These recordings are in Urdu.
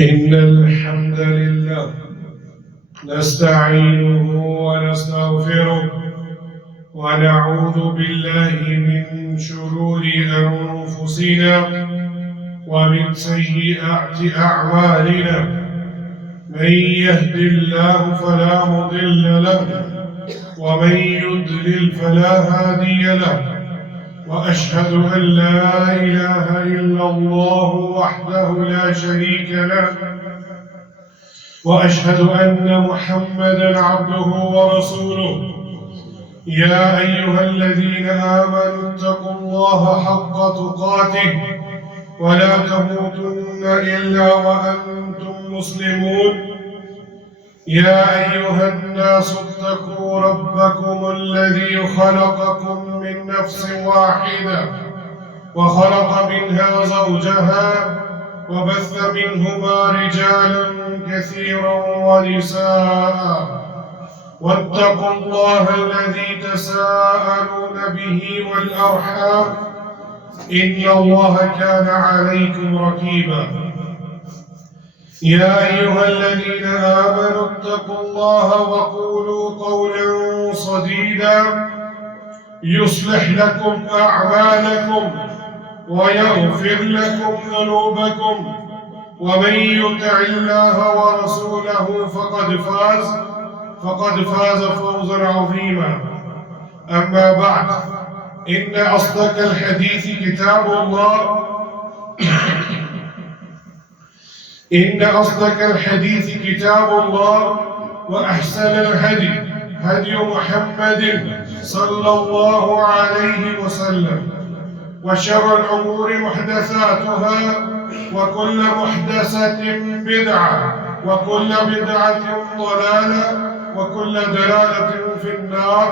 إن الحمد لله نستعينه ونستغفره ونعوذ بالله من شرور أنفسنا ومن سيئات أعمالنا. من يهد الله فلا مضل له ومن يضلل فلا هادي له. وأشهد أن لا إله إلا الله وحده لا شريك له وأشهد أن محمدًا عبده ورسوله. يا أيها الذين آمنوا اتقوا الله حق تقاته ولا تموتن إلا وأنتم مسلمون. يا أيها الناس اتقوا ربكم الذي خلقكم من نفس واحدة وخلق منها زوجها وبث منهما رجالا كثيرا ونساء. واتقوا الله الذي تساءلون به والأرحام إن الله كان عليكم رقيبا. يا أيها الذين آمنوا اتقوا الله وقولوا قولا سديدا يصلح لكم أعمالكم ويغفر لكم ذنوبكم ومن يطع الله ورسوله فقد فاز فوزا عظيما. أما بعد، إن أصدق الحديث كتاب الله وأحسن الهدي هدي محمد صلى الله عليه وسلم. وشر الأمور محدثاتها وكل محدثة بدعة وكل بدعة ضلالة وكل ضلالة في النار.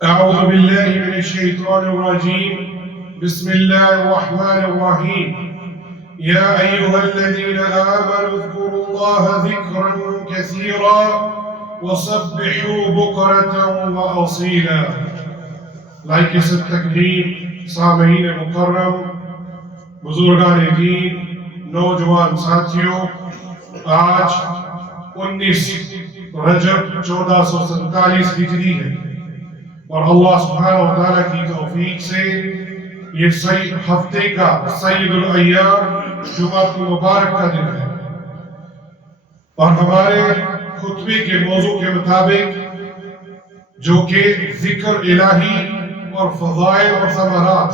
أعوذ بالله من الشيطان الرجيم. بسم الله الرحمن الرحيم. يا أيها الذين آمنوا اذكروا الله ذكرا كثيرا وسبحوا بكرة وأصيلا. لائق تکریم سامعین مکرم، بزرگان دین، نوجوان ساتھیوں، آج 19 رجب 1447 ہجری ہے اور اللہ سبحانہ و تعالیٰ کی توفیق سے یہ ہفتے کا سید الایام جمعۃ المبارک کا دن ہے اور ہمارے خطبے کے موضوع کے مطابق جو کہ ذکر الہی اور فضائل اور ثمرات،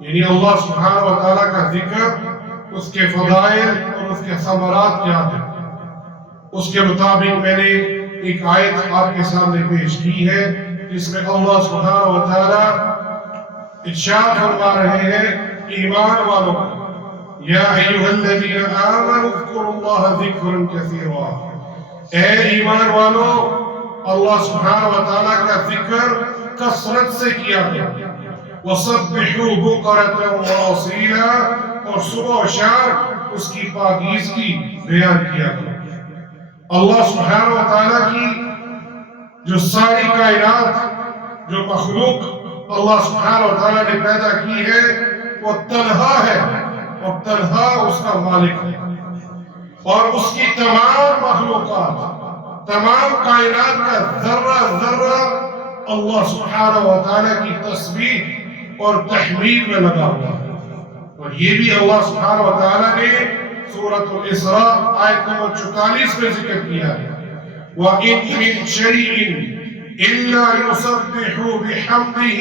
یعنی اللہ سبحانہ و تعالیٰ کا ذکر، اس کے فضائل اور اس کے ثمرات کیا ہیں، اس کے مطابق میں نے ایک آیت آپ کے سامنے پیش کی ہے جس میں اللہ سبحانہ و تعالیٰ ارشاد فرما رہے ہیں ایمان والوں کو، یا ایھا الذین آمنوا اذکروا اللہ ذکرا کثیرا، اے ایمان والو، اللہ سبحانہ و تعالیٰ کا ذکر کثرت سے کیا کرو، وَسَبِّحُوا بُكْرَةً وَأَصِيلًا، اور صبح و شام اس کی پاکیزگی بیان کیا کرو۔ اللہ سبحانہ و تعالیٰ کی جو ساری کائنات، جو مخلوق اللہ سبحانہ و تعالیٰ نے پیدا کی ہے، وہ تنہا ہے اور تنہا اس کا مالک ہے، اور اس کی تمام مخلوقات، تمام کائنات کا ذرہ ذرہ اللہ سبحانہ و تعالیٰ کی تسبیح اور تحمید میں لگا ہوا ہے۔ اور یہ بھی اللہ سبحانہ و تعالیٰ نے سورۃ الاسراء آیت نمبر 44 میں ذکر کیا ہے، وَإِن مِّن شَيْءٍ إِلَّا يُسَبِّحُ بِحَمْدِهِ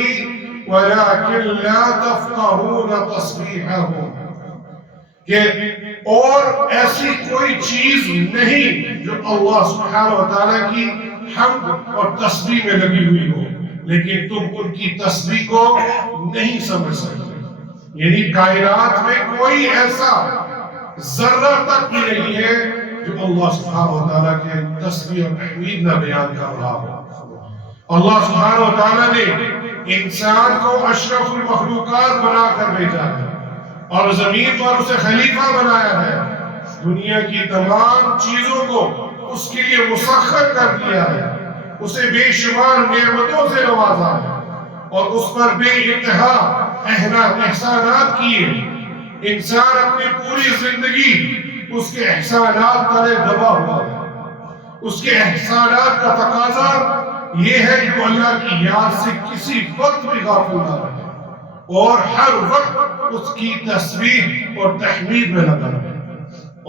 وَلَكِن لَّا تَفْقَهُونَ تَسْبِيحَهُمْ، کہ اور ایسی کوئی چیز نہیں جو اللہ سبحانہ و تعالیٰ کی حمد اور تسبیح میں لگی ہوئی ہو، لیکن تم ان کی تسبیح کو نہیں سمجھ سکتے۔ یعنی کائنات میں کوئی ایسا ذرہ تک بھی نہیں ہے جو اللہ سبحانہ و تعالیٰ کے تسبیح اور تحمید نہ بیان کر رہا ہو۔ اللہ سبحانہ و تعالیٰ نے انسان کو اشرف المخلوقات بنا کر بھیجا ہے اور زمین پر اسے خلیفہ بنایا ہے، دنیا کی تمام چیزوں کو اس کے لیے مسخر کر دیا ہے، اسے بے شمار نعمتوں سے نوازا ہے اور اس پر بے انتہا احسانات کیے۔ انسان اپنی پوری زندگی اس کے احسانات تلے دبا ہوا ہے. اس کے احسانات کا تقاضا یہ ہے کہ وہ اللہ کی یاد سے کسی وقت بھی غافل نہ رہے اور ہر وقت اس کی تسبیح اور تحمید میں لگا رہے.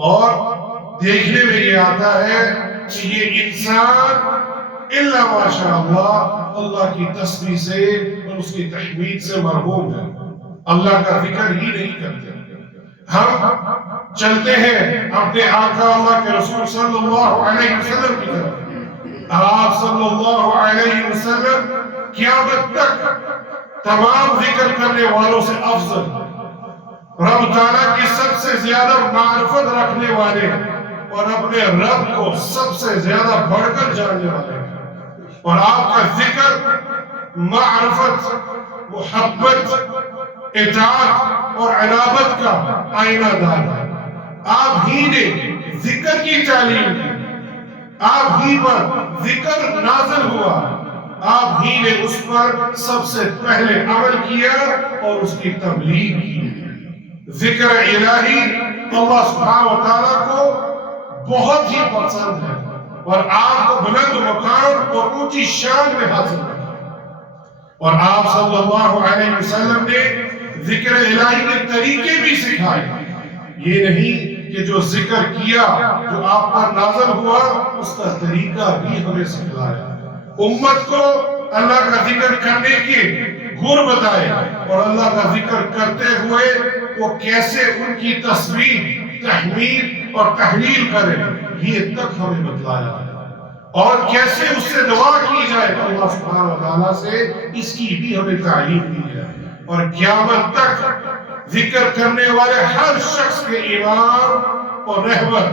اور دیکھنے میں یہ آتا ہے کہ یہ انسان الا ماشاء اللہ کی تسبیح سے اور اس کی تحمید سے مرحوم ہے. اللہ کا ذکر ہی نہیں کرتے. ہم چلتے ہیں اپنے آقا اللہ کے رسول صلی اللہ علیہ وسلم کی طرف. آپ صلی اللہ علیہ وسلم قیامت تک تمام ذکر کرنے والوں سے افضل، رب تعالیٰ کی سب سے زیادہ معرفت رکھنے والے اور اپنے رب کو سب سے زیادہ بڑھ کر جاننے والے. اور آپ کا ذکر معرفت، محبت، اطاعت اور عنابت کا آئینہ دار ہے. آپ ہی نے ذکر کی تعلیم دی، آپ ہی پر ذکر نازل ہوا، آپ ہی نے اس پر سب سے پہلے عمل کیا اور اس کی تبلیغ کی. ذکر الہی اللہ سبحانہ و تعالیٰ کو بہت ہی پسند ہے اور آپ کو بلند مقام اور اونچی شان میں حاصل ہے. اور آپ صلی اللہ علیہ وسلم نے ذکر الہی کے طریقے بھی سکھائے. یہ نہیں کہ جو ذکر کیا جو آپ پر نازل ہوا اس کا طریقہ بھی ہمیں سکھلایا. امت کو اللہ کا ذکر کرنے کے گر بتائے اور اللہ کا ذکر کرتے ہوئے وہ کیسے ان کی تسبیح، تحمید اور تحلیل کرے یہ تک ہمیں بتلایا ہے. اور کیسے اس سے دعا کی جائے اللہ سبحانہ و تعالیٰ سے اس کی بھی ہمیں تعلیم دی ہے. اور قیامت تک ذکر کرنے والے ہر شخص کے امام اور رہبر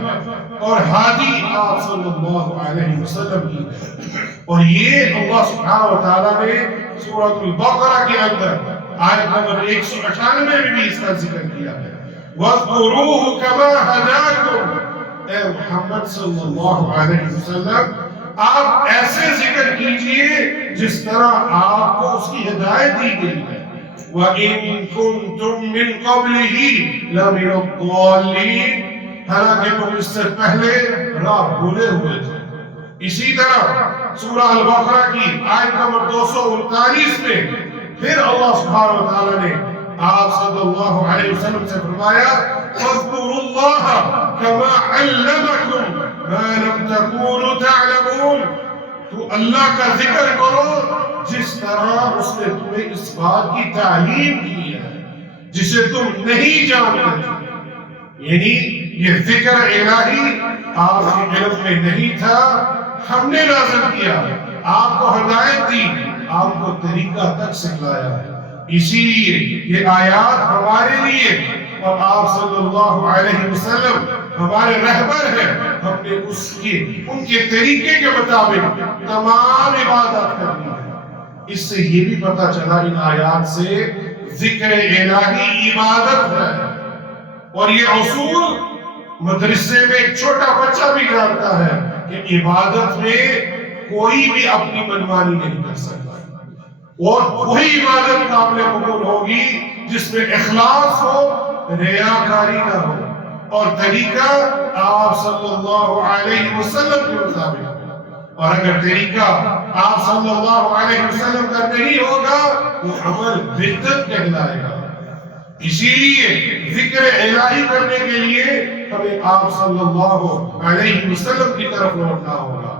اور ہادی آپ صلی اللہ علیہ وسلم کی ہے. اور یہ اللہ سبحانہ و تعالیٰ نے سورۃ البقرہ کے اندر آیت نمبر 198 میں بھی اس کا ذکر کیا ہے. وَاذْكُرُوهُ كَمَا هَدَاكُمْ. اے محمد صلی اللہ علیہ وسلم آپ ایسے ذکر کیجئے جس طرح آپ کو اس کی ہدایت دی گئی ہے. وَإِن كُنتُم مِّن قَبْلِهِ لَمِنَ الضَّالِّينَ. حالانکہ تم اس سے پہلے راہ بھولے ہوئے تھے. اسی طرح سورہ البقرہ کی آیت نمبر 239 میں پھر اللہ سبحانہ و تعالیٰ نے آپ صلی اللہ علیہ وسلم سے فرمایا وَاذْكُرُوا اللَّهَ كَمَا عَلَّمَكُمْ مَا لَمْ تَكُونُوا تَعْلَمُونَ. تو اللہ کا ذکر کرو جس طرح اس نے تمہیں اس بات کی تعلیم کی ہے جسے تم نہیں جانتے تھے. یعنی یہ ذکر الہی آپ کے علم میں نہیں تھا، ہم نے نازل کیا، آپ کو ہدایت دی، آپ کو طریقہ تک سکھلایا ہے. اسی لیے یہ آیات ہمارے لیے اور آپ صلی اللہ علیہ وسلم ہمارے رہبر ہیں. ہم نے ان کے طریقے کے مطابق تمام عبادات کرنی ہے. اس سے یہ بھی پتہ چلا ان آیات سے ذکر الہی عبادت ہے. اور یہ اصول مدرسے میں ایک چھوٹا بچہ بھی جانتا ہے کہ عبادت میں کوئی بھی اپنی منمانی نہیں کر سکتا. اور وہی عبادت قابل قبول ہوگی جس میں اخلاص ہو، ریاکاری نہ ہو اور طریقہ آپ صلی اللہ علیہ وسلم کے مطابق. اور اگر طریقہ آپ صلی اللہ علیہ وسلم کا نہیں ہوگا وہ عمل بدعت کہلائے گا. اسی لیے ذکر الہی کرنے کے لیے ہمیں آپ صلی اللہ علیہ وسلم کی طرف لوٹنا ہوگا.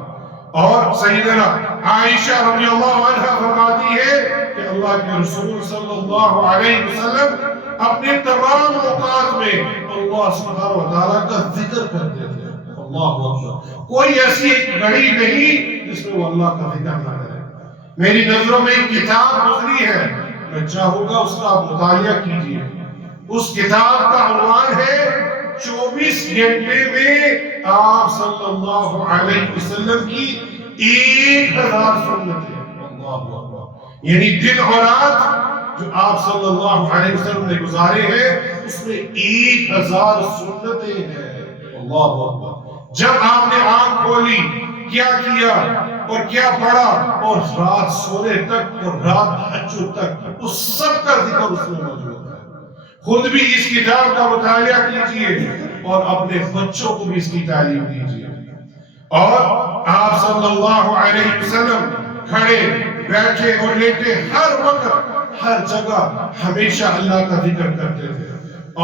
اور سیدنا عائشہ رضی اللہ عنہ فرماتی ہے کہ اللہ کے رسول صلی اللہ علیہ وسلم اپنے تمام اوقات میں اللہ سبحانہ و تعالیٰ کا ذکر کرتے تھے. اللہ اکبر. کوئی ایسی گھڑی نہیں جس میں وہ اللہ کا ذکر نہ کرے. میری نظروں میں ایک کتاب گزری ہے، میں چاہوں گا اس کا آپ مطالعہ کیجئے. اس کتاب کا عنوان ہے 24 گھنٹے میں آپ صلی اللہ علیہ وسلم کی 1000 سنتیں. اللہ اکبر. یعنی دن اور رات جو آپ صلی اللہ علیہ وسلم نے گزارے ہیں اس میں 1000 سنتیں ہیں. اللہ اکبر. جب آپ نے آنکھ کھولی کیا کیا اور کیا پڑھا اور رات سونے تک اور رات تہجد تک اس سب کا ذکر اس میں موجود ہے. خود بھی اس کتاب کا مطالعہ کیجئے اور اپنے بچوں کو بھی اس کی تعلیم دیجئے۔ اور آپ صلی اللہ علیہ وسلم کھڑے بیٹھے اور لیٹے ہر وقت ہر جگہ ہمیشہ اللہ کا ذکر کرتے تھے۔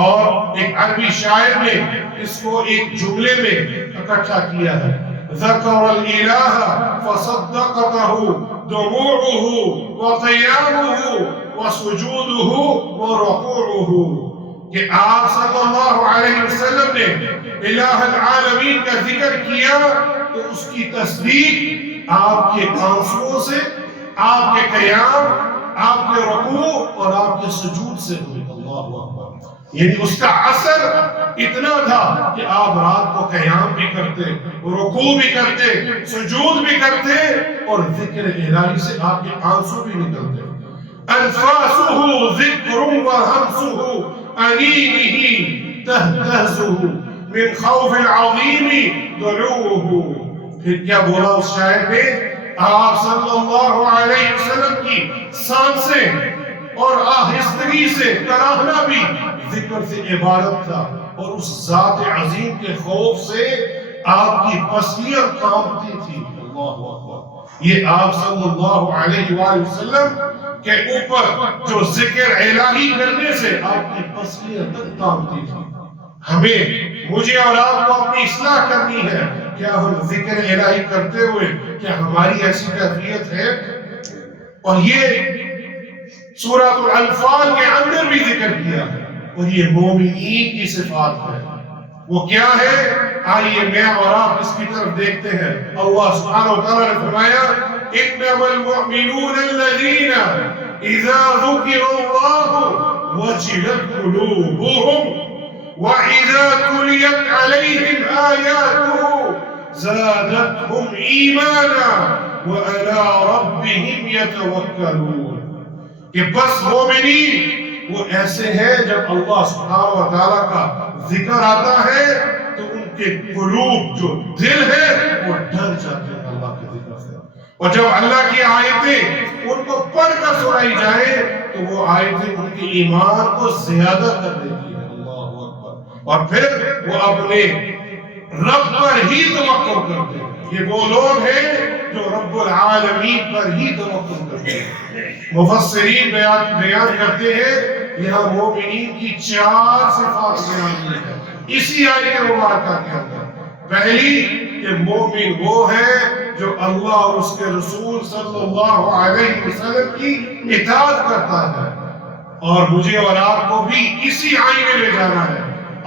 اور ایک عربی شاعر نے اس کو ایک جملے میں اکٹھا کیا ہے، ذکر الالہ فصدقته دموعه وقیامه وسجوده ورکوعه، کہ آپ صلی اللہ علیہ وسلم نے الہ العالمین کا ذکر کیا تو اس کی تصدیق آپ کے آنسوؤں سے، آپ کے قیام، آپ کے رکوع اور آپ کے سجود سے ہوئی۔ اللہ اکبر، یعنی اس کا اثر اتنا تھا کہ آپ رات کو قیام بھی کرتے، رکوع بھی کرتے، سجود بھی کرتے اور ذکر الہی سے آپ کے آنسو بھی نکلتے۔ انفاسه ذکر وہمسه انینہ تہتزه من خوف العظیم دلوه۔ پھر کیا بولا اس شاعر نے؟ آپ صلی اللہ علیہ وسلم کی سانسیں اور آہستگی سے کراہنا بھی ذکر سے عبارت تھا، اور اس ذات عظیم کے خوف سے آپ کی پسلیاں کانپتی تھی۔ اللہ اکبر، یہ آپ صلی اللہ علیہ وآلہ وسلم کے اوپر جو ذکر الہی کرنے سے آپ کی پسلیاں تک کانپتی تھی۔ ہمیں، مجھے اور آپ کو اپنی اصلاح کرنی ہے۔ کیا ہم ذکر الہی کرتے ہوئے کیا ہماری ایسی کیفیت ہے؟ اور یہ سورۃ الانفال کے اندر بھی ذکر کیا ہے، اور یہ مومنین کی صفات ہے۔ وہ کیا ہے؟ آئیے میں اور آپ اس کی طرف دیکھتے ہیں۔ اللہ سبحانہ وتعالیٰ نے فرمایا انما المؤمنون الذین اذا ذکر اللہ وجلت قلوبهم وَإِذَا تُلِيَتْ عَلَيْهِمْ آيَاتُهُ زَادَتْهُمْ إِيمَانًا وَعَلَىٰ رَبِّهِمْ يَتَوَكَّلُونَ، کہ بس مومنین وہ ایسے ہیں جب اللہ سبحانہ وتعالیٰ کا ذکر آتا ہے تو ان کے قلوب جو دل ہے وہ ڈر جاتے ہیں اللہ کے ذکر سے، اور جب اللہ کی آیتیں ان کو پڑھ کر سنائی جائے تو وہ آیتیں ان کے ایمان کو زیادہ کر دیتی ہیں۔ اور پھر وہ اپنے رب پر ہی توکل کرتے ہیں۔ یہ وہ لوگ ہیں جو رب العالمین پر ہی توکل کرتے ہیں۔ مفسرین بیان کرتے ہیں یہاں مومنین کی 4 صفات بیان کی ہیں اسی آیت مبارکہ کے اندر۔ پہلی کہ مومن وہ ہے جو اللہ اور اس کے رسول صلی اللہ علیہ وسلم کی اطاعت کرتا ہے، اور مجھے اور آپ کو بھی اسی آئینے میں جانا ہے،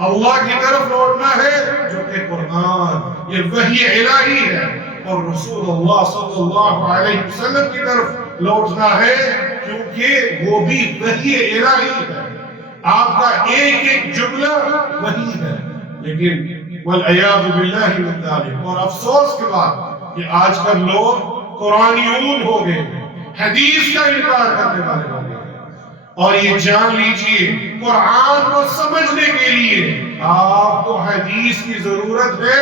اللہ کی طرف لوٹنا ہے جو کہ قرآن یہ وحی الہی ہے، اور رسول اللہ صلی اللہ علیہ وسلم کی طرف لوٹنا ہے کیونکہ وہ بھی وحی الہی ہے۔ آپ کا ایک ایک جملہ وحی ہے، لیکن والعیاذ باللہ من ذالک، اور افسوس کے بعد کہ آج کل لوگ قرآنیون ہو گئے، حدیث کا انکار کرنے والے ہو گئے۔ اور یہ جان لیجئے قرآن کو سمجھنے کے لیے آپ کو حدیث کی ضرورت ہے،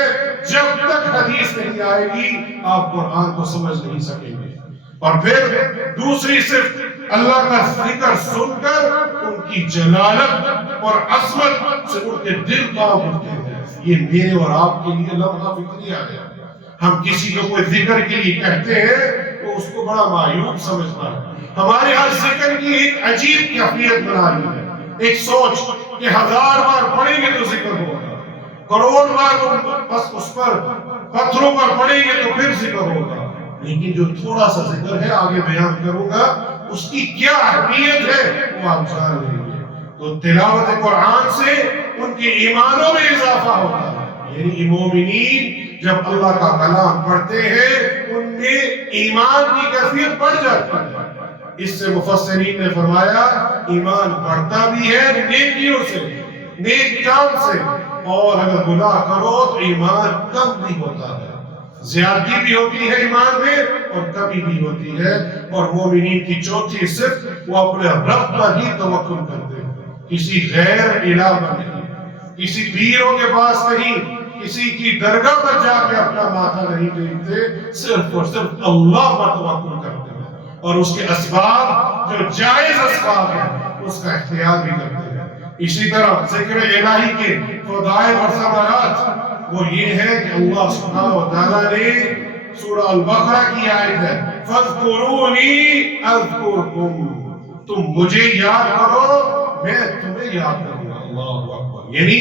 جب تک حدیث نہیں آئے گی آپ قرآن کو سمجھ نہیں سکیں گے۔ اور پھر دوسری صرف اللہ کا ذکر سن کر ان کی جلالت اور عظمت سے ان کے دل کانپ اٹھتے ہیں۔ یہ میرے اور آپ کے لیے لمحہ فکریہ ہے۔ ہم کسی کو کوئی ذکر کے لیے کہتے ہیں تو اس کو بڑا معیوب سمجھتا ہے۔ ہمارے ہر ذکر کی ایک عجیب کیفیت بنا لی ہے، ایک سوچ کہ 1000 بار پڑھیں گے تو ذکر ہوگا، کروڑ بار بس اس پر پتھروں پر پڑھیں گے تو پھر ذکر ہوگا۔ لیکن جو تھوڑا سا ذکر ہے آگے بیان کروں گا اس کی کیا اہمیت ہے وہ آپ جان لیں گے۔ تو تلاوت قرآن سے ان کے ایمانوں میں اضافہ ہوتا ہے، یعنی مومنین جب اللہ کا کلام پڑھتے ہیں ان میں ایمان کی کیفیت بڑھ جاتی ہے۔ اس سے مفسرین نے فرمایا ایمان بڑھتا بھی ہے نیکیوں سے، نیک کام سے، اور اگر گناہ کرو تو ایمان کم بھی ہوتا ہے، زیادتی بھی ہوتی ہے ایمان میں اور کمی بھی ہوتی ہے۔ اور مومنین کی چوتھی صفت وہ اپنے رب پر ہی توکل کرتے ہیں، کسی غیر الہ پر نہیں، کسی پیروں کے پاس نہیں، کسی کی درگاہ پر جا کے اپنا ماتھا نہیں ٹیکتے، صرف اور صرف اللہ پر توکل کرتے ہیں، اور اس کے اسباب جو جائز اسباب ہیں اس کا اختیار بھی کرتے ہیں۔ اسی طرح ذکر الہی کے فضائل اور ثمرات وہ یہ ہے کہ اللہ سبحانہ و تعالیٰ نے سورہ البقرہ کی آیت ہے فَاذْكُرُونِي أَذْكُرْكُمْ، تم مجھے یاد کرو میں تمہیں یاد کروں گا۔ اللہ اکبر، یعنی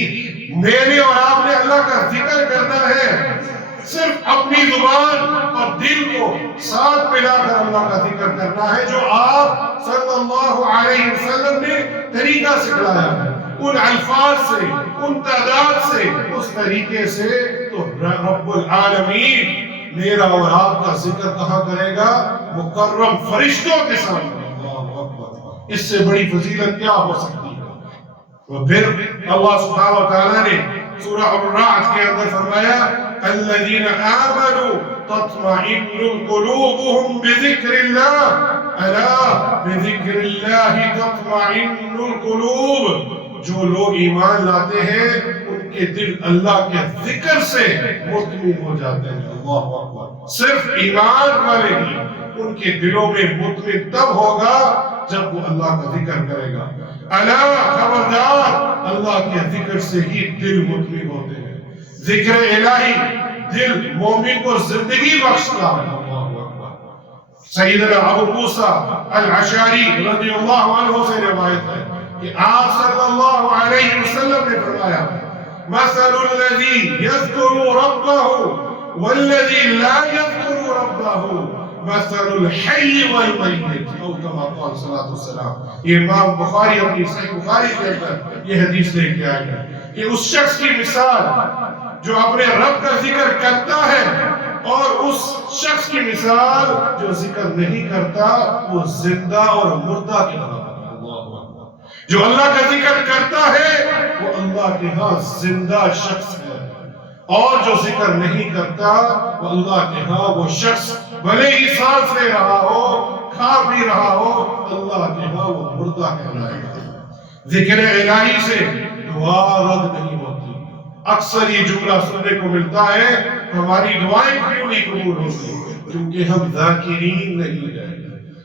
میں نے اور آپ نے اللہ کا ذکر کرنا ہے، صرف اپنی زبان اور دل کو ساتھ ملا کر اللہ کا ذکر کرنا ہے، جو آپ صلی اللہ علیہ وسلم نے طریقہ سکھلایا ہے، ان الفاظ سے، ان تعداد سے، اس طریقے سے۔ تو رب العالمین میرا اور آپ کا ذکر کہاں کرے گا؟ مکرم فرشتوں کے سامنے۔ اللہ اکبر، اس سے بڑی فضیلت کیا ہو سکتی ہے؟ اور پھر اللہ سبحانہ و تعالیٰ نے سورہ الرعد کے اندر فرمایا الذین آمنوا تطمئن قلوبهم بذکر اللہ الا بذکر اللہ تطمئن القلوب، جو لوگ ایمان لاتے ہیں ان کے دل اللہ کے ذکر سے مطمئن ہو جاتے ہیں۔ اللہ اکبر، صرف ایمان والے ہی ان کے دلوں میں مطمئن تب ہوگا جب وہ اللہ کا ذکر کرے گا۔ الا، خبردار، اللہ کے ذکر سے ہی دل مطمئن ہوتے ہیں۔ ذکر الہی دل مومن کو زندگی بخشتا ہے۔ اللہ اکبر، سیدنا ابو موسیٰ الاشعری رضی اللہ عنہ سے روایت ہے کہ آپ صلی اللہ علیہ وسلم نے فرمایا مثل الذی یذکر ربہ والذی لا یذکر ربہ مثل الحی والمیت، او کما قال صلی اللہ علیہ وسلم۔ یہ امام بخاری اپنی صحیح بخاری کے اندر یہ حدیث لے کے آئے ہیں کہ اس شخص کی مثال جو اپنے رب کا ذکر کرتا ہے اور اس شخص کی مثال جو ذکر نہیں کرتا، وہ زندہ اور مردہ کی طرح ہے۔ اللہ اکبر، جو اللہ کا ذکر کرتا ہے وہ اللہ کے ہاں زندہ شخص ہے، اور جو ذکر نہیں کرتا وہ اللہ کے ہاں وہ شخص بھلے ہی سانس لے رہا ہو، کھا پی رہا ہو، اللہ کے ہاں وہ مردہ کہلائے گا۔ ذکر الہی سے دعا رد نہیں ہوتی۔ اکثر یہ جملہ سننے کو ملتا ہے ہماری دعائیں کیوں نہیں قبول ہوتی؟ کیونکہ ہم ذاکرین نہیں ہیں۔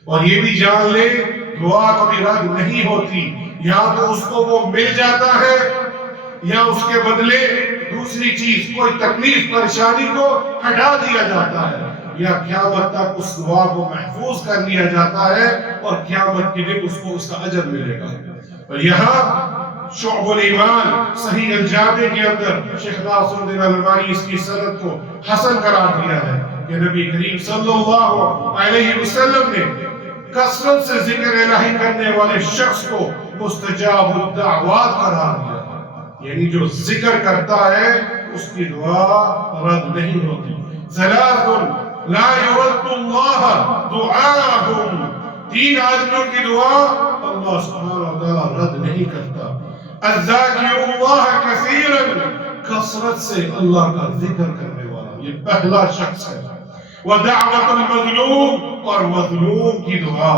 اور یہ بھی جان لے دعا کبھی رد نہیں ہوتی، یا تو اس کو وہ مل جاتا ہے یا اس کے بدلے دوسری چیز، کوئی تکلیف پریشانی کو ہٹا دیا جاتا ہے، یا قیامت تک اس دعا کو محفوظ کر لیا جاتا ہے اور قیامت کے دن اس کو اس کا اجر ملے گا۔ اور یہاں شعب الایمان صحیح الجامع کے اندر شیخ ناصر الدین الالبانی اس کی سند کو حسن قرار دیا ہے کہ نبی کریم صلی اللہ علیہ وسلم نے کثرت سے ذکر الہی کرنے والے شخص کو مستجاب الدعوات قرار دیا، یعنی جو ذکر کرتا ہے اس کی دعا رد نہیں ہوتی۔ ثلاث لا يرد اللہ دعاهم، تین آدمیوں کی دعا اللہ سبحانہ وتعالی رد نہیں کرتا۔ الذاکر اللہ کثیرا، کثرت سے اللہ کا ذکر کرنے والا، یہ پہلا شخص ہے۔ ودعوت المظلوم، اور مظلوم کی دعا،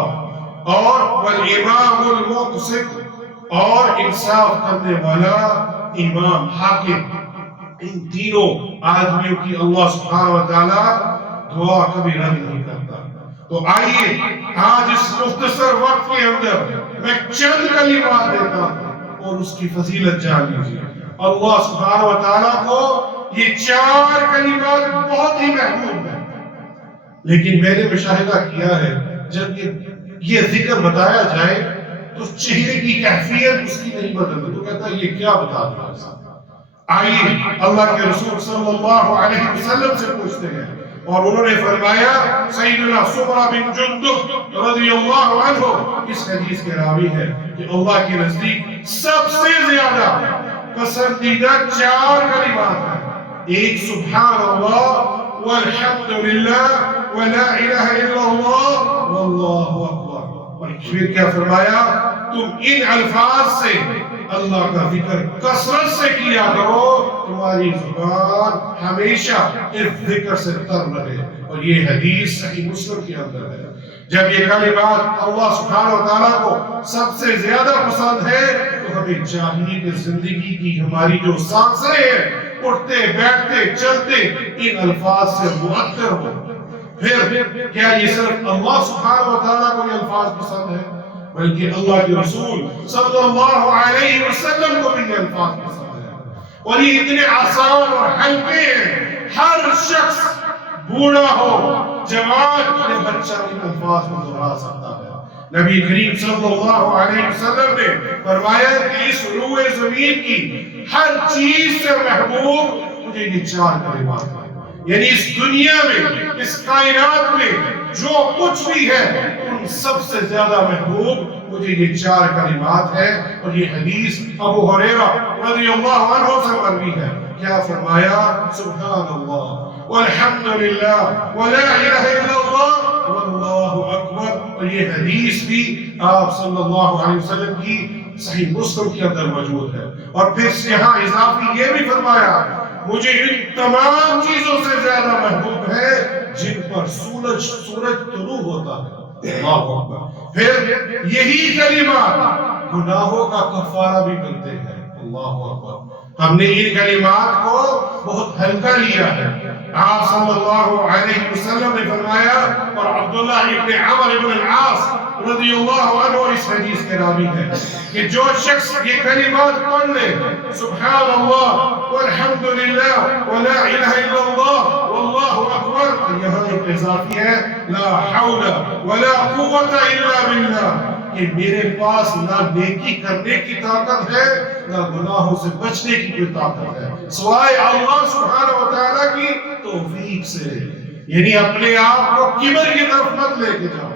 اور والامام المقسط، اور انصاف کرنے والا امام حاکم۔ ان تینوں آدمیوں کی اللہ سبحانہ وتعالی دعا کبھی رد نہیں کرتا۔ تو آئیے آج اس مختصر وقت کے اندر میں چند کلمات دیتا ہوں اور اس کی فضیلت جان لیجیے۔ اللہ سبحانہ وتعالی کو یہ چار کلمات بہت ہی محبوب ہیں، لیکن میں نے مشاہدہ کیا ہے جب یہ ذکر بتایا جائے تو چہرے کی کیفیت اس کی نہیں بدلتی، تو کہتا ہے یہ کیا بتا دیا۔ آئیے اللہ کے رسول صلی اللہ علیہ وسلم سے پوچھتے ہیں، اور انہوں نے فرمایا سیدنا سمرہ بن جندب رضی اللہ عنہ اس حدیث کے راوی ہے کہ اللہ کے نزدیک سب سے زیادہ پسندیدہ چار کلمات ہیں۔ ایک سبحان اللہ والحمد للہ ولا الہ الا اللہ واللہ اکبر، اور پھر کیا فرمایا تم ان الفاظ سے اللہ کا ذکر کثرت سے کیا کرو، تمہاری زبان ہمیشہ اس ذکر سے تر رہے۔ اور یہ حدیث صحیح مسلم کے اندر ہے۔ جب یہ کلمات اللہ سبحانہ وتعالیٰ کو سب سے زیادہ پسند ہے تو ہمیں چاہیے کہ زندگی کی ہماری جو سانسیں ہیں، اٹھتے بیٹھتے چلتے ان الفاظ سے مؤثر ہو۔ پھر کیا یہ صرف اللہ سبحانہ وتعالیٰ کو یہ الفاظ پسند ہے؟ بلکہ اللہ کے رسول صلی اللہ علیہ وسلم کو بھی یہ الفاظ پسند ہے، اور یہ اتنے آسان اور ہلکے ہیں، ہر شخص بوڑھا ہو جوان اپنے بچہ ان الفاظ کو دہرا سکتا ہے۔ نبی کریم صلی اللہ علیہ وسلم نے فرمایا کہ اس روئے زمین کی ہر چیز سے محبوب مجھے یہ چار کلمات ہیں، یعنی اس دنیا میں، اس کائنات میں جو کچھ بھی ہے ان سب سے زیادہ محبوب مجھے یہ چار کلمات ہے۔ اور یہ حدیث ابو ہریرہ رضی اللہ عنہ سے مروی ہے۔ کیا فرمایا؟ سبحان اللہ والحمدللہ ولا الہ الا اللہ واللہ اکبر۔ اور یہ حدیث بھی آپ صلی اللہ علیہ وسلم کی صحیح مسلم کے اندر موجود ہے۔ اور پھر یہاں اضافی یہ بھی فرمایا مجھے ان تمام چیزوں سے زیادہ محبوب ہے جن پر سورج طلوع ہوتا ہے۔ اللہ اکبر۔ پھر یہی کلمات گناہوں کا کفارہ بھی بنتے ہیں۔ اللہ اکبر۔ ہم نے ان کلمات کو بہت ہلکا لیا ہے۔ آپ صلی اللہ علیہ وسلم نے فرمایا، اور عبداللہ ابن عمر ابن العاص رضی اللہ عنہ اس حدیث کے راوی ہے، کہ جو شخص یہ کلمات پڑھ لے، سبحان اللہ والحمدللہ ولا الہ الا اللہ واللہ اکبر، یہاں ایک اضافی ہے لا حول ولا قوت الا باللہ، کہ میرے پاس نہ نیکی کرنے کی طاقت ہے نہ گناہوں سے بچنے کی کوئی طاقت ہے سوائے اللہ سبحانہ وتعالی کی توفیق سے۔ یعنی اپنے آپ کو کبر کی طرف مت لے کے جاؤ۔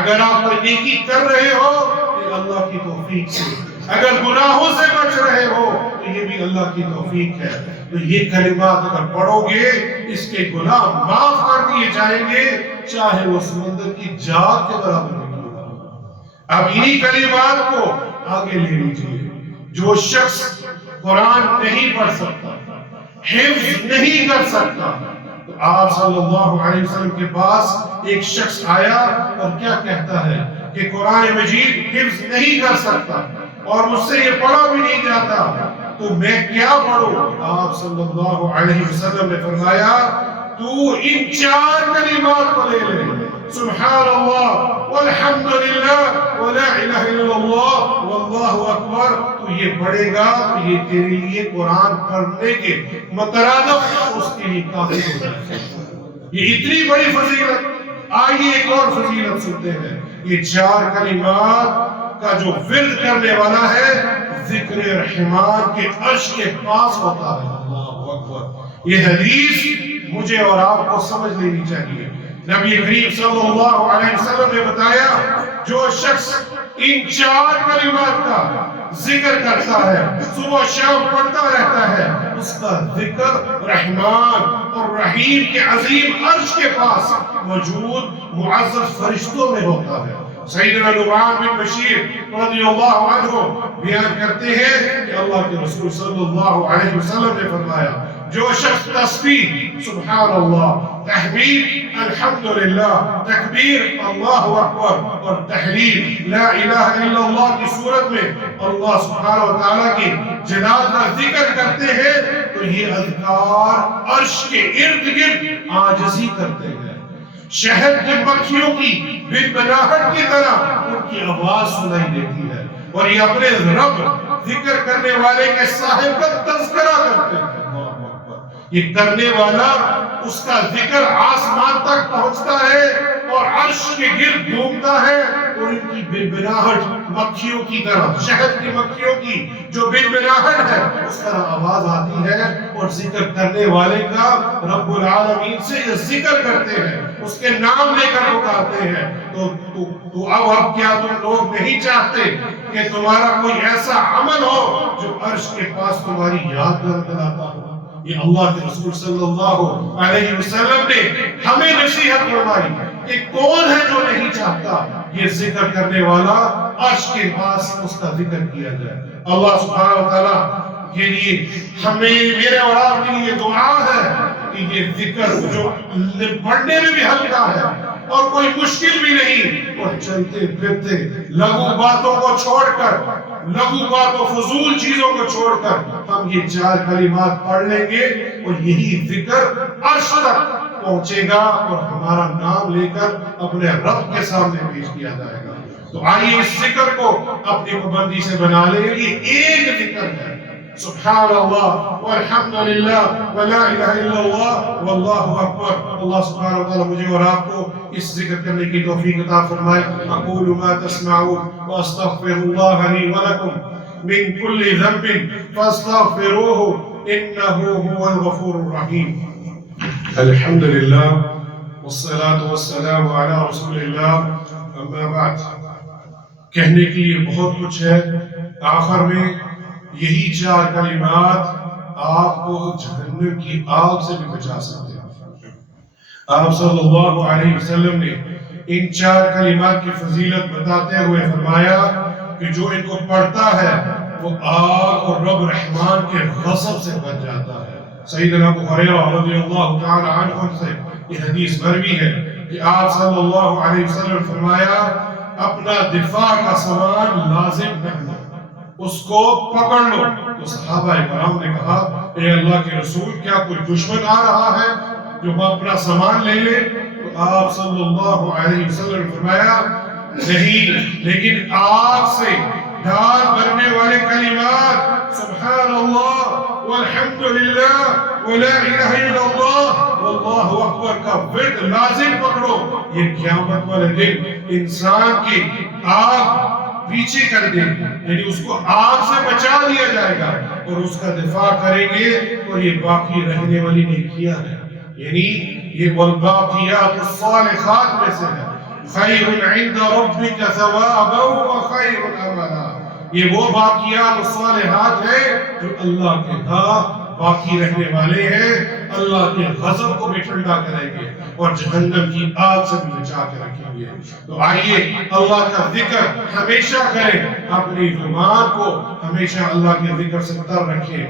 اگر آپ کوئی نیکی کر رہے ہو تو اللہ کی توفیق سے، اگر گناہوں سے بچ رہے ہو تو یہ بھی اللہ کی توفیق ہے۔ تو یہ کلمات اگر پڑھو گے اس کے گناہ معاف کر دیے جائیں گے، چاہے وہ سمندر کی جھاگ کے برابر بھی کیوں نہ ہو۔ اب انہی کلمات کو آگے لے لیجئے۔ جو شخص قرآن نہیں پڑھ سکتا، حفظ نہیں کر سکتا، تو آپ صلی اللہ علیہ وسلم کے پاس ایک شخص آیا اور کیا کہتا ہے کہ قرآن مجید حفظ نہیں کر سکتا اور مجھ سے یہ پڑھا بھی نہیں جاتا، تو میں کیا پڑھوں؟ آپ صلی اللہ علیہ وسلم نے فرمایا تو ان چار کلمات کو لے لے، سبحان اللہ والحمدللہ ولا الہ الا اللہ واللہ اکبر، تو یہ پڑھے گا تو یہ تیرے لیے قرآن پڑھنے کے مترادف اس کے لیے کافی ہو جائے گا۔ یہ اتنی بڑی فضیلت۔ آئیے ایک اور فضیلت سنتے ہیں۔ یہ چار کلمات کا جو ورد کرنے والا ہے ذکر رحمان کے عرش کے پاس ہوتا ہے۔ اللہ اکبر۔ یہ حدیث مجھے اور آپ کو سمجھ لینی چاہیے۔ نبی کریم صلی اللہ علیہ وسلم نے بتایا جو شخص ان چار کلمات کا ذکر کرتا ہے، صبح شام پڑھتا رہتا ہے، اس کا ذکر رحمان اور رحیم کے عظیم عرش کے پاس موجود معزز فرشتوں میں ہوتا ہے۔ سیدنا نعمان بن بشیر رضی اللہ عنہ بیان کرتے ہیں کہ اللہ کے رسول صلی اللہ علیہ وسلم نے فرمایا جو شخص تسبیح سبحان اللہ، تحمید الحمدللہ، تکبیر اللہ اکبر اور تحلیل لا الہ الا اللہ کی صورت میں اللہ سبحانہ وتعالی کی جلال کا ذکر کرتے ہیں تو یہ اذکار عرش کے ارد گرد عاجزی کرتے ہیں۔ شہد کی مکھیوں کی بنبناہٹ کی طرح ان کی آواز سنائی دیتی ہے، اور یہ اپنے رب ذکر کرنے والے کے صاحب کا تذکرہ کرتے ہیں۔ یہ کرنے والا اس کا ذکر آسمان تک پہنچتا ہے اور عرش کے گرد گھومتا ہے، اور ان کی بنبناہٹ مکھیوں کی طرح، شہد کی مکھیوں کی جو بنبناہٹ ہے اس طرح آواز آتی ہے، اور ذکر کرنے والے کا رب العالمین سے یہ ذکر کرتے ہیں، اس کے نام لے کر پکارتے ہیں۔ تو اب کیا تم لوگ نہیں چاہتے کہ تمہارا کوئی ایسا عمل ہو جو عرش کے پاس تمہاری یاد دلاتا ہو؟ یہ اللہ کے رسول صلی اللہ علیہ وسلم نے ہمیں نصیحت فرمائی کہ کون ہے جو نہیں چاہتا یہ ذکر کرنے والا عرش کے پاس اس کا ذکر کیا جائے۔ اللہ سبحانہ وتعالی کے لیے ہمیں، میرے اور آپ کے لیے دعا ہے کہ یہ ذکر جو پڑھنے میں بھی ہلکا ہے اور کوئی مشکل بھی نہیں، اور چلتے پھرتے لغو باتوں کو چھوڑ کر، لغو باتوں فضول چیزوں کو چھوڑ کر ہم یہ چار کلمات پڑھ لیں گے اور یہی ذکر عرش تک پہنچے گا اور ہمارا نام لے کر اپنے رب کے سامنے پیش کیا جائے گا۔ تو آئیے اس ذکر کو اپنی پابندی سے بنا لیں. یہ ایک ذکر ہے. سبحان اللہ والحمدللہ ولا الہ الا اللہ واللہ اکبر. اللہ سبحانہ وتعالی مجھے اور آپ کو اس ذکر کرنے کی توفیق عطا فرمائے. اقول ما تسمعون واستغفر اللہ لی ولکم من کل ذنب فاستغفروه انه هو الغفور الرحیم. الحمدللہ والصلاة والسلام علی رسول اللہ. اما بعد، کہنے کے لیے بہت کچھ ہے. آخر میں یہی 4 کلمات آپ کو جہنم کی آگ سے بھی بچا سکتے ہیں. آپ صلی اللہ علیہ وسلم نے ان 4 کلمات کی فضیلت بتاتے ہوئے فرمایا کہ جو ان کو پڑھتا ہے وہ آگ اور رب رحمان کے غضب سے بچ جاتا ہے. سیدنا ابو ہریرہ رضی اللہ تعالی عنہ سے یہ حدیث مروی ہے کہ آپ صلی اللہ علیہ وسلم نے فرمایا اپنا دفاع کا سامان لازم رکھنا، اس کو پکڑ لو. تو صحابہ کرام نے کہا اے اللہ کے رسول، کیا کوئی دشمن آ رہا ہے جو ہم اپنا سامان لے لے؟ تو آپ صلی اللہ علیہ وسلم نے فرمایا نہیں، لیکن آگ سے ڈال بھرنے والے کلمات سبحان اللہ والحمدللہ ولا الہ الا اللہ واللہ اکبر کا ورد لازم پکڑو. یہ قیامت والے دن انسان کی آگ پیچھے کر دیں، یعنی اس کو آگ سے بچا دیا جائے گا اور اس کا دفاع کریں گے. اور یہ باقی رہنے والی نیکیاں ہیں، یعنی یہ والباقیات الصالحات میں سے ہے. خیر عند ربک ثوابا وخیر املا. یہ وہ باقیات الصالحات ہیں جو اللہ کے ہاں باقی رہنے والے ہیں، اللہ کے غضب کو بھی ٹھنڈا کریں گے اور جہنم کی آگ سے بھی بچا کے رکھیں گے. تو آئیے اللہ کا ذکر ہمیشہ کریں، اپنی زبان کو ہمیشہ اللہ کے ذکر سے تر رکھیں.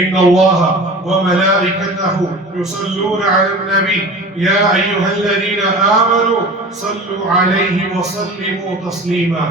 ان اللہ وملائکتہ یصلون علی النبی یا ایھا الذین آمنوا صلوا علیہ وسلموا تسلیما.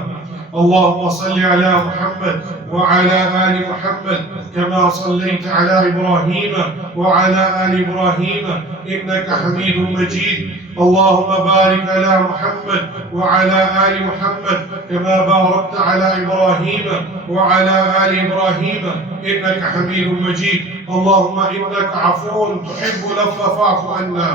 اللهم صل على محمد وعلى آل محمد كما صليت على إبراهيم وعلى آل إبراهيم إنك حميد مجيد. اللهم بارك على محمد وعلى آل محمد كما باركت على إبراهيم وعلى آل إبراهيم إنك حميد مجيد. اللهم إنك عفو تحب العفو فاعف عنا.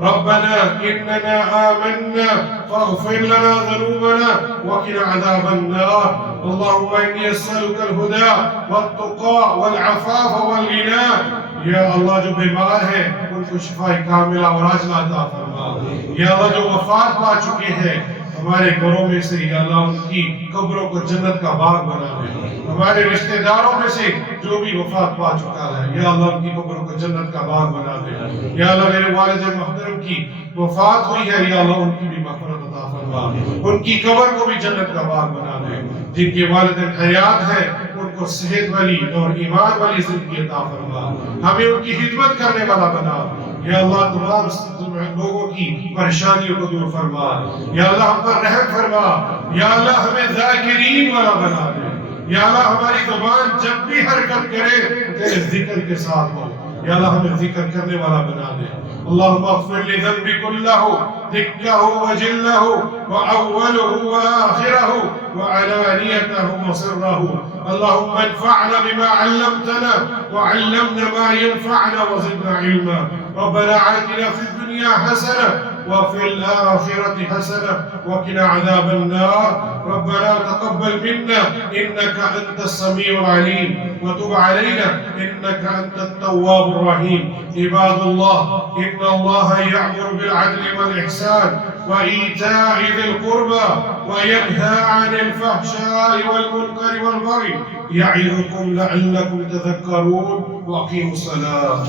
ربنا إننا آمنا فاغفر لنا ذنوبنا وقنا عذاب النار. اللهم إني أسألك الهدى والتقى والعفاف والغنى. یا اللہ جو بیمار ہیں ان کو شفاء کاملہ اور عاجلہ عطا فرما. یا اللہ جو وفات پا چکے ہیں ہمارے گھروں میں سے یا اللہ ان کی قبروں کو جنت کا باغ بنا دے. ہمارے رشتہ داروں میں سے جو بھی وفات پا چکا ہے یا اللہ ان کی قبروں کو جنت کا باغ بنا دے. یا اللہ میرے والد محترم کی وفات ہوئی ہے یا اللہ ان کی بھی مغفرت عطا فرما، ان کی قبر کو بھی جنت کا باغ بنا دے. جن کے والدین حیات ہیں ان کو صحت والی اور ایمان والی زندگی عطا فرما، ہمیں ان کی خدمت کرنے والا بنا. یا اللہ تمام لوگوں کی پریشانیوں کو دور فرما. یا اللہ ہم پر رحم فرما. یا اللہ ہمیں ذاکرین والا بنا دے. یا اللہ ہماری زبان جب بھی حرکت کرے تیرے ذکر کے ساتھ ہو. یا اللہ ہمیں ذکر کرنے والا بنا دے. اللہم اغفر لذنبی کلہ دکہ وجلہ وأولہ وآخرہ وعلانیتہ وسرہ. اللہم انفعنا بما علمتنا وعلمنا ما ينفعنا وزدنا علما. ربنا آتنا في الدنيا حسنة وفي الآخرة حسنة وقنا عذاب النار. ربنا تقبل منا إنك أنت السميع العليم وتب علينا إنك أنت التواب الرحيم. عباد الله إن الله يأمر بالعدل والإحسان وإيتاء ذي القربى وينهى عن الفحشاء والمنكر والبغي يعظكم لعلكم تذكرون. وأقيموا الصلاة.